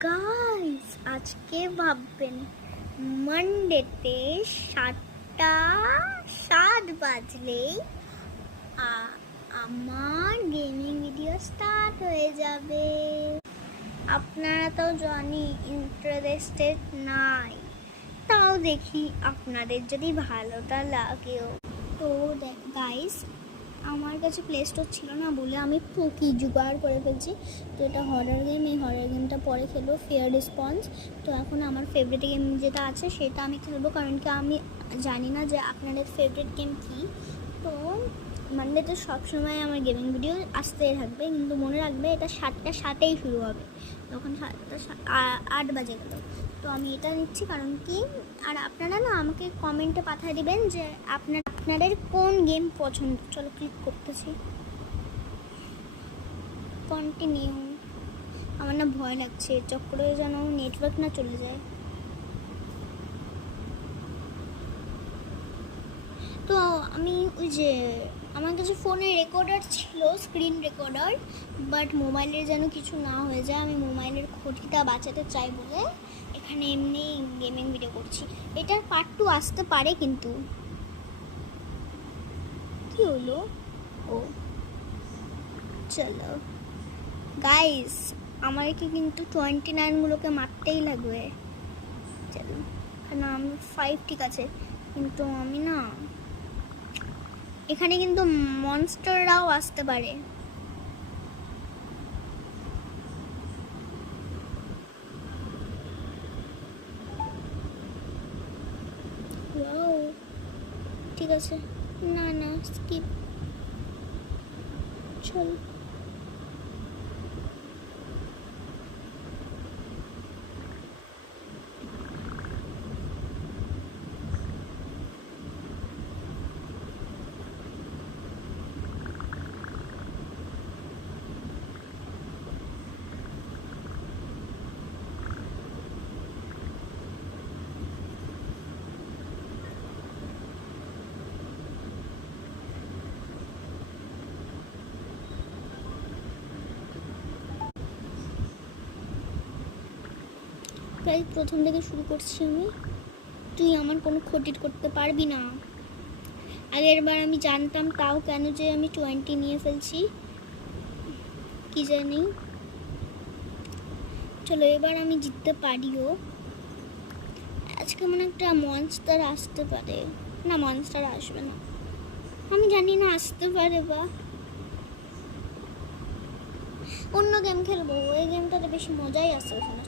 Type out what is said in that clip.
Guys আজকে ভাববেন মানডেতে 7:07 বাজলেই আমার গেমিং ভিডিও স্টার্ট হয়ে যাবে। আপনারা তো জানি ইন্টারেস্টেড নাই, তাও দেখি আপনাদের যদি ভালোটা লাগেও। তো গাইস আমার কাছে প্লে স্টোর ছিল না বলে আমি পোকি জোগাড় করে ফেলছি। তো এটা হরর গেম, এই হরর গেমটা পরে খেলবো, ফেয়ার রেসপন্স। তো এখন আমার ফেভারিট গেম যেটা আছে সেটা আমি খেলবো, কারণ কি আমি জানি না যে আপনাদের ফেভারিট গেম কী। তো মানডেতে সবসময় আমার গেমিং ভিডিও আসতেই থাকবে, কিন্তু মনে রাখবে এটা 7:07 শুরু হবে, তখন 7:08 বাজে গেল। তো আমি এটা নিচ্ছি কারণ কি, আর আপনারা না আমাকে কমেন্টে পাঠিয়ে দিবেন যে আপনাদের কোন গেম পছন্দ। চলো ক্লিক করতেছি, কন্টিনিউ। আমার না ভয় লাগছে, চক্করে যেন নেটওয়ার্ক না চলে যায়। তো আমি ওই যে আমার কাছে ফোনে রেকর্ডার ছিল, স্ক্রিন রেকর্ডার, বাট মোবাইলের যেন কিছু না হয়ে যায়, আমি মোবাইলের ক্ষতিটা বাঁচাতে চাই বলে এখানে এমনি গেমিং ভিডিও করছি। এটার পার্ট 2 আসতে পারে, কিন্তু কি হলো? ও চলো গাইস, আমাকে কিন্তু 29গুলোকে মারতেই লাগবে। চলো, না আমি 5 ঠিক আছে, কিন্তু আমি না এখানে কিন্তু মনস্টাররাও আসতে পারে। ওয়াও, ঠিক আছে, না না স্কিপ, চল। তাই প্রথম থেকে শুরু করছি আমি। তুই আমার কোনো ক্ষতি করতে পারবি না। আগের বার আমি জানতাম, তাও কেন যে আমি 20 নিয়ে ফেলছি কি জানি। চলো এবার আমি জিততে পারিও। আজকে মনে একটা মনস্টার আসতে পারে, না মনস্টার আসবে না, আমি জানি না, আসতে পারে বা অন্য গেম খেলবো। ওই গেমটাতে বেশি মজাই আসে ওখানে।